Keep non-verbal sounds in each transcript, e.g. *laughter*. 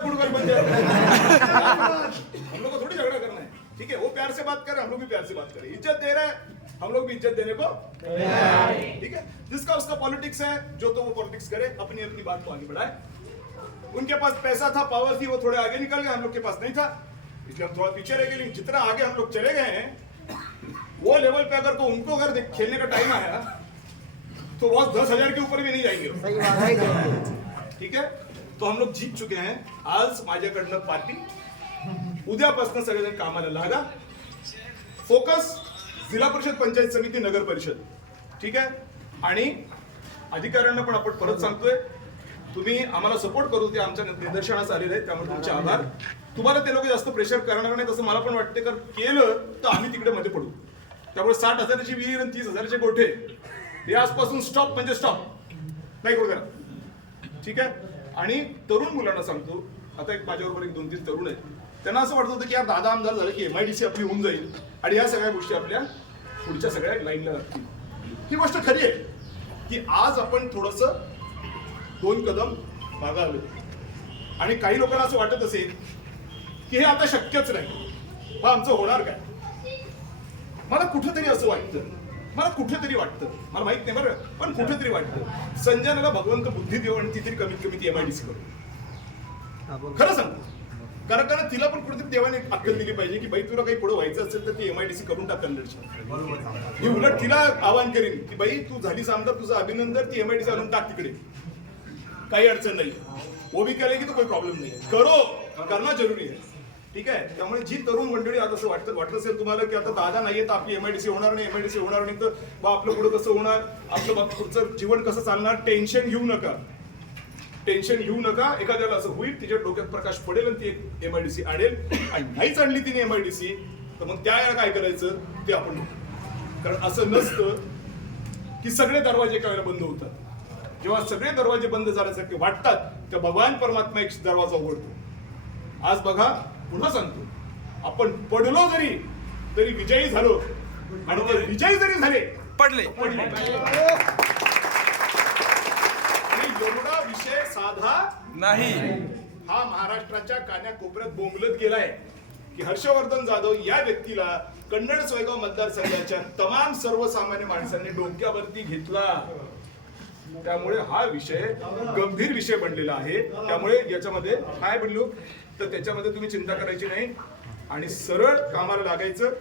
हम लोग को थोड़ी झगड़ा करना है। ठीक है वो प्यार से बात कर रहे हैं हम लोग भी प्यार से बात करें। इज़्ज़त दे रहे हैं हम लोग भी इज़्ज़त देने को ठीक है जिसका उसका पॉलिटिक्स है जो तो वो पॉलिटिक्स करे अपनी अपनी बात को आगे बढ़ाए। उनके पास पैसा था पावर थी वो थोड़े आगे निकल गए हम लोग के पास नहीं था। इसलिए हम थोड़ा पीछे रह गए लेकिन जितना आगे हम लोग चले गए हैं वो लेवल पे अगर तो उनको अगर खेलने का टाइम आया तो बॉस दस हज़ार के ऊपर भी नहीं जाएँगे। ठीक है? तो हम लोग जीत चुके हैं। आज माझ्याकडनं पार्टी. उद्यापासून सगळेजण कामाला लागा. फोकस जिल्हा परिषद पंचायत समिती नगर परिषद. ठीक आहे? आणि अधिकाऱ्यांना पण आपण परत सांगतोय तुम्ही आम्हाला सपोर्ट करू. ते आमच्या निदर्शनास आलेले आहेत त्यामुळे तुमचे आभार. तुम्हाला ते लोक जास्त प्रेशर करणार नाही तसं मला पण वाटते कारण केलं तर आम्ही तिकडे मध्ये पडू. त्यामुळे साठ हजाराची विहीर आणि तीस हजाराचे गोठे. हे आजपासून स्टॉप म्हणजे स्टॉप नाही करू करा ठीक आहे? आणि तरुण मुलांना सांगतो आता एक माझ्याबरोबर एक दोन तीन तरुण आहेत त्यांना असं वाटत होतं की यार दादा आमदार झालं की एमआयडीसी आपली होऊन जाईल आणि या सगळ्या गोष्टी आपल्या पुढच्या सगळ्या लाईनला लागतील. ही गोष्ट खरी आहे की आज आपण थोडस दोन कदम मागावे आलो आणि काही लोकांना असं वाटत असेल की हे आता शक्यच नाही. मग आमचं होणार काय? मला कुठंतरी असं वाटतं मला कुठेतरी वाटतं. मला माहीत नाही बरं पण कुठेतरी वाटतं. संजनाला भगवंत बुद्धी देऊ आणि ती तरी कमीत कमी ती एमआयडीसी करू. खरं सांगतो. कारण कारण तिला पण कुठेतरी देवाने अक्कल दिली पाहिजे की बाई तुला काही पुढे व्हायचं असेल तर ती एमआयडीसी करून टाक कन्नडची मी उलट तिला आवाहन करेन की बाई तू झालीस आमदार तुझं अभिनंदन ती एमआयडीसी आणून टाक तिकडे. काही अडचण नाही. ओबी केले की तो काही प्रॉब्लेम नाही. करो. करणं जरुरी आहे. ठीक आहे? त्यामुळे जी तरुण मंडळी आता असं वाटतं वाटत असेल तुम्हाला की आता दादा नाहीये तर आपली एमआयडीसी होणार नाही एमआयडीसी होणार नाही तर बा आपलं पुढे कसं होणार? आपलं बा पुढचं जीवन कसं चालणार? टेन्शन घेऊ नका. टेन्शन घेऊ नका. एखाद्याला असं होईल तिच्या डोक्यात प्रकाश पडेल आणि ती एक एमआयडीसी आणेल. आणि नाहीच आणली तिने एमआयडीसी तर मग त्या वेळेला काय करायचं? ते आपण बघू. कारण असं नसतं की सगळे दरवाजे एका वेळेला बंद होतात. जेव्हा सगळे दरवाजे बंद झाल्यासारखे वाटतात तेव्हा भगवान परमात्मा एक दरवाजा उघडतो. आज बघा पुन्हा सांगतो. आपण पडलो जरी तरी विजयी झालो. आणि ते विजयी जरी झाले पडले. पडले. एवढा विषय साधा नाही. हा महाराष्ट्राच्या कान्याकोपऱ्यात बोंबलत गेलाय की हर्षवर्धन जाधव या व्यक्तीला कन्नड सोयगाव मतदारसंघाच्या तमाम सर्वसामान्य माणसांनी डोक्यावरती घेतला. त्यामुळे हा विषय गंभीर विषय बनलेला आहे. त्यामुळे याच्यामध्ये काय बनलो? तर त्याच्यामध्ये तुम्ही चिंता करायची नाही. आणि सरळ कामाला लागायचं.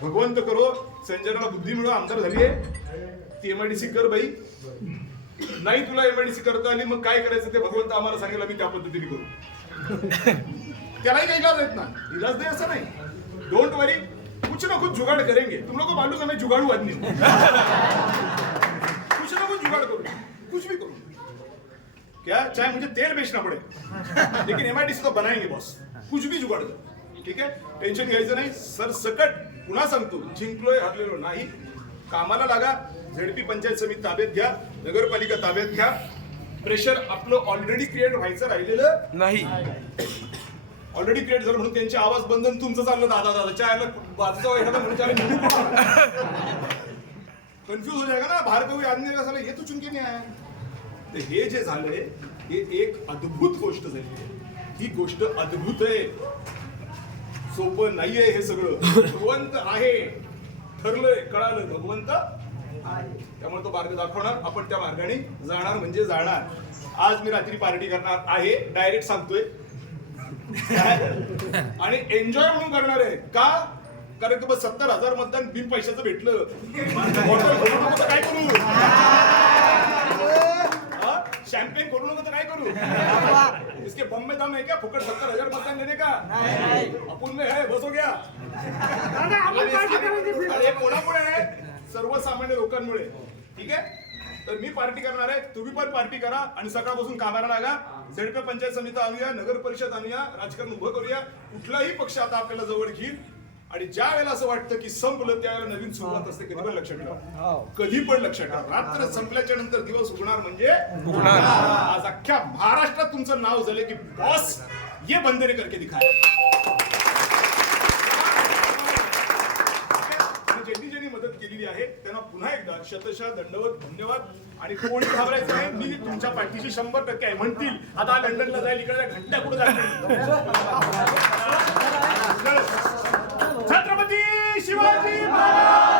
भगवंत करो संजनाला बुद्धी मिळो आमदार झाली आहे ती एमआयडीसी कर बाई. नाही तुला एमआयडीसी करता आली मग काय करायचं ते भगवंत आम्हाला सांगेल आम्ही त्या पद्धतीने करू. त्यालाही काही इलाज आहेत ना. इलाज नाही असं नाही. डोंट वरी कुछ ना कुछ जुगाड़ करेंगे. तुम लोग को मालूम है मैं जुगाड़ू आदमी हूं कुछ ना कुछ जुगाड़ करूँ कुछ भी करूँ क्या चाहे मुझे तेल बेचना पड़े लेकिन एमआईडीसी तो बनाएंगे बॉस कुछ भी जुगाड़ कर ठीक आहे टेन्शन घ्यायचं नाही. सर सकट. पुन्हा सांगतो. जिंकलोय हरलेलो नाही. कामाला लागा. झेडपी पंचायत समिती ताब्यात घ्या. नगरपालिका ताब्यात घ्या. प्रेशर आपलं ऑलरेडी क्रिएट व्हायचं राहिलेलं नाही. ऑलरेडी क्रिएट झालं म्हणून त्यांची आवाज आणि तुमचं चाललं दादा दादा. चायला वाजता एखादा कन्फ्यूज हो जाएगा ना. भार्गवी आदमी का साला ये तो चुनके नहीं तर हे जे झालंय हे एक अद्भुत गोष्ट झाली आहे. ही गोष्ट अद्भुत आहे. सोपं नाहीये हे सगळं. भगवंत आहे. ठरलंय कळालं. भगवंत आहे. त्यामुळे तो मार्ग दाखवणार. आपण त्या मार्गाने जाणार म्हणजे जाणार. आज मी रात्री पार्टी करणार आहे. डायरेक्ट सांगतोय. *laughs* आणि एन्जॉय म्हणून करणार आहे. का? कारण की बस सत्तर हजार मतदान बिन पैशाचं भेटलं *laughs* हॉटेल करू नको तर काय करू शॅम्पेन करू नको तर काय करू इसके बम में दम है क्या फुकट सत्तर हजार मतदान देने का? अपुन में है बस हो गया अरे कोणामुळे आहे? सर्वसामान्य लोकांमुळे. ठीक आहे? तर मी पार्टी करणार आहे. तुम्ही पण पार्टी करा आणि सकाळपासून कामाला लागा. झेडपे पंचायत समिती आणूया नगर परिषद आणूया राजकारण उभं करूया. कुठलाही पक्ष आता आपल्याला जवळ घेईल. आणि ज्या वेळेला असं वाटतं की संपलं त्यावेळेला नवीन सुरुवात असते कधी पण लक्षात ठेवा. कधी पण लक्षात ठेवा. रात्र संपल्याच्या नंतर दिवस उगणार म्हणजे आज अख्ख्या महाराष्ट्रात तुमचं नाव झालं की बॉस ये बंदरे करके दिखाया. आणि ज्यांनी ज्यांनी मदत केलेली केली आहे त्यांना पुन्हा एकदा शतशः दंडवत धन्यवाद. आणि कोणी घाबरायचं नाही मी तुमच्या पाठीशी शंभर टक्के आहे. म्हणतील आता हा लंडनला जाईल इकडे घंटा कुठे जाईल *laughs* Jyoti Bharat!